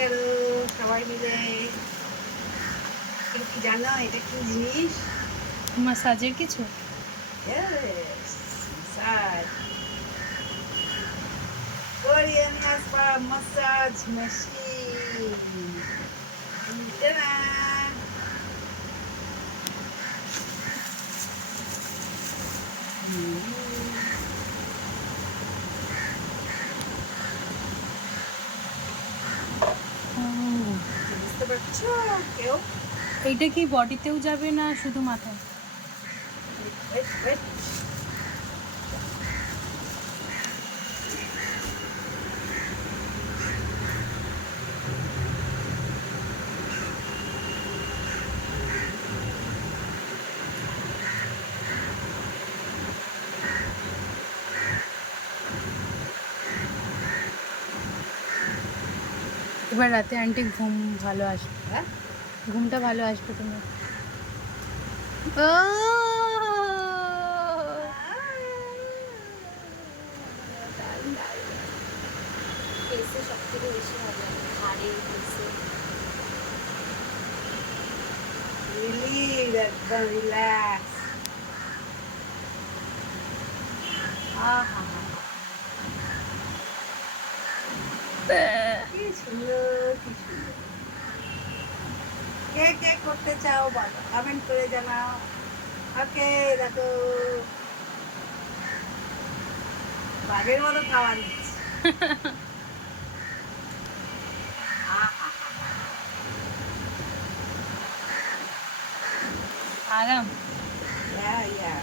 করো সবাই মিলে। কিন্তু কি জানো এটা কি জিনিস? মাসাজের কিছু? Yes, massage. Korean spa massage machine. Ta-da! বুঝতে পারছো কেউ? এইটা কি বডিতেও যাবে না শুধু মাথায়? Wait, wait. এবার রাতে আন্টি ঘুম ভালো আসবে, হ্যাঁ? ঘুমটা ভালো আসবে তোমার। ও ফেসে সব থেকে বেশি ভালো লাগে, ঘাড়ে ফেসে। Relieve, একদম relax. আহা কি সুন্দর কি সুন্দর। কে কে করতে চাও বলো, কমেন্ট করে জানাও। ওকে দেখো বাঘের মতো খাওয়া দিচ্ছে। আহা আরাম। ইয়া ইয়া